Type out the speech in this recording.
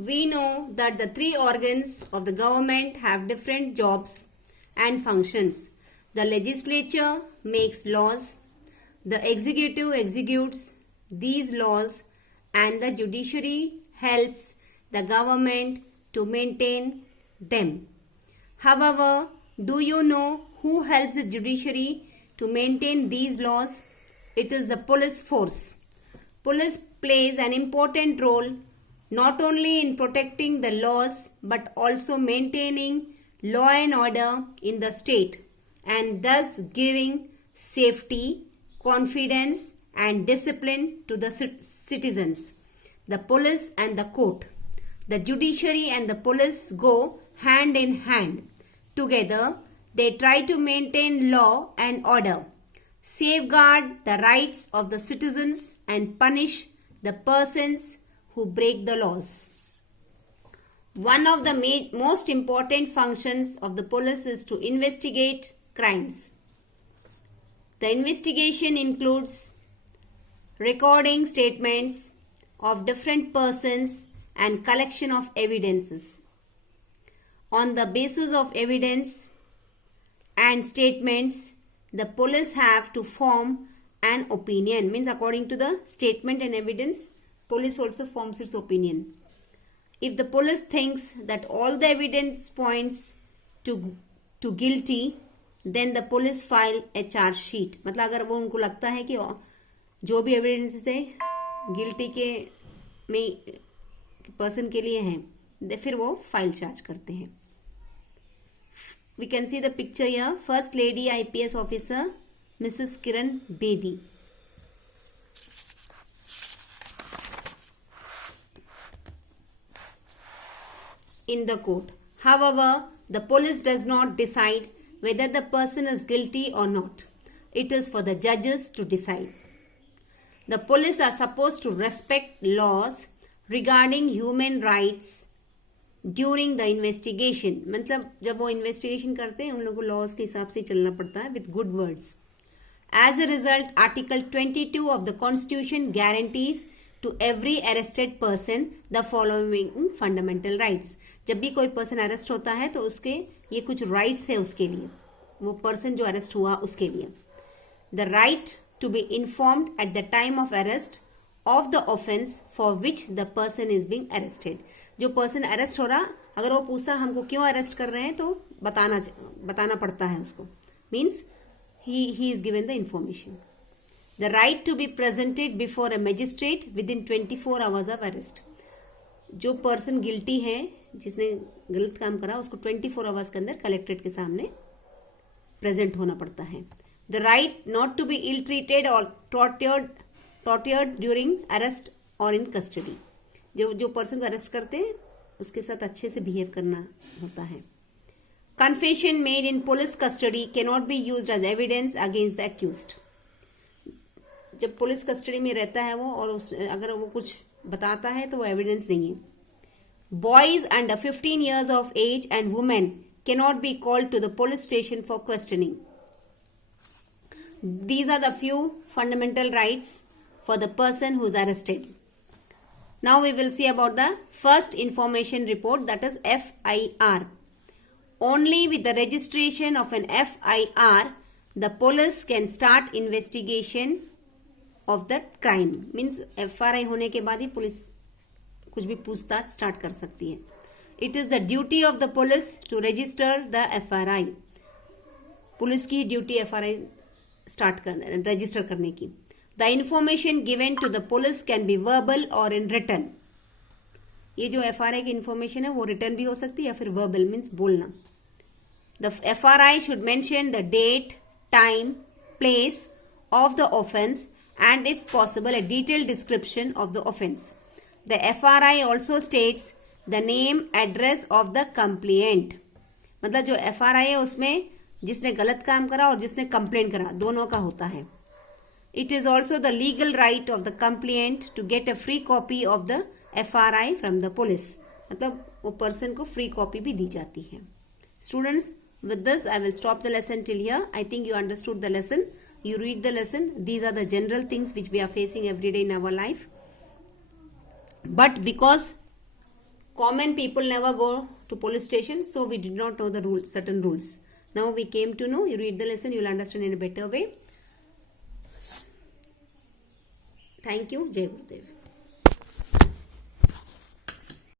we know that the three organs of the government have different jobs and functions. The legislature makes laws, the executive executes these laws, and the judiciary helps the government to maintain them. However, do you know who helps the judiciary to maintain these laws? It is the police force. Police plays an important role not only in protecting the laws but also maintaining law and order in the state and thus giving safety, confidence and discipline to the citizens. The police and the court. The judiciary and the police go hand in hand. Together, they try to maintain law and order, safeguard the rights of the citizens and punish the persons who break the laws. One of the most important functions of the police is to investigate crimes. The investigation includes recording statements of different persons and collection of evidences. On the basis of evidence and statements, the police have to form an opinion. Means according to the statement and evidence, police also forms its opinion. If the police thinks that all the evidence points to guilty, then the police file a charge sheet. मतलब अगर वो उनको लगता है कि जो भी evidences है गिल्टी के में पर्सन के लिए हैं, फिर वो फाइल चार्ज करते हैं. We can see the picture here. First Lady IPS officer Mrs. Kiran Bedi. In the court. However, the police does not decide whether the person is guilty or not. It is for the judges to decide. The police are supposed to respect laws regarding human rights during the investigation. मतलब जब वो investigation करते हैं उन लोगों को laws के हिसाब से चलना पड़ता है with good words. As a result article 22 of the constitution guarantees to every arrested person the following fundamental rights. जब भी कोई पर्सन अरेस्ट होता है तो उसके ये कुछ राइट्स है उसके लिए, वो पर्सन जो अरेस्ट हुआ उसके लिए. The right to be informed at the time of arrest of the offence for which the person is being arrested. जो पर्सन अरेस्ट हो रहा, अगर वो पूछा हमको क्यों अरेस्ट कर रहे हैं तो बताना पड़ता है उसको. Means he is given the information. The right to be presented before a magistrate within 24 hours of arrest. जो पर्सन गिल्टी है, जिसने गलत काम करा, उसको 24 आवर्स के अंदर कलेक्ट्रेट के सामने प्रेजेंट होना पड़ता है. The right not to be ill treated और टॉर्चर्ड ड्यूरिंग अरेस्ट और इन कस्टडी. जो पर्सन को अरेस्ट करते हैं उसके साथ अच्छे से बिहेव करना होता है. Confession made in police custody can not be used as evidence against the accused. जब पुलिस कस्टडी में रहता है वो और अगर वो कुछ बताता है तो वो एविडेंस नहीं है. Boys under 15 years of age and women cannot be called to the police station for questioning. These are the few fundamental rights for the person who is arrested. Now we will see about the first information report, that is FIR. Only with the registration of an FIR, the police can start investigation of the crime. Means FRI होने के बाद ही police कुछ भी पूछताछ start कर सकती है. It is the duty of the police to register the FRI. Police की ड्यूटी FRI रजिस्टर करने की. The information given to the police can be verbal or in written. ये जो FRI की information है वो written भी हो सकती है या फिर verbal means बोलना. The FRI should mention the date, time, place of the offence and if possible a detailed description of the offence. The FRI also states the name, address of the complainant. मतलब जो FRI है उसमें जिसने गलत काम करा और जिसने कंप्लेंट करा दोनों का होता है. It is also the legal right of the complainant to get a free copy of the FRI from the police. मतलब वो पर्सन को फ्री कॉपी भी दी जाती है. Students, with this I will stop the lesson till here. I think you understood the lesson. You read the lesson. These are the general things which we are facing every day in our life. But because common people never go to police station, so we did not know the rules, certain rules. Now we came to know. You read the lesson, you will understand in a better way. Thank you. Jai Gurudev.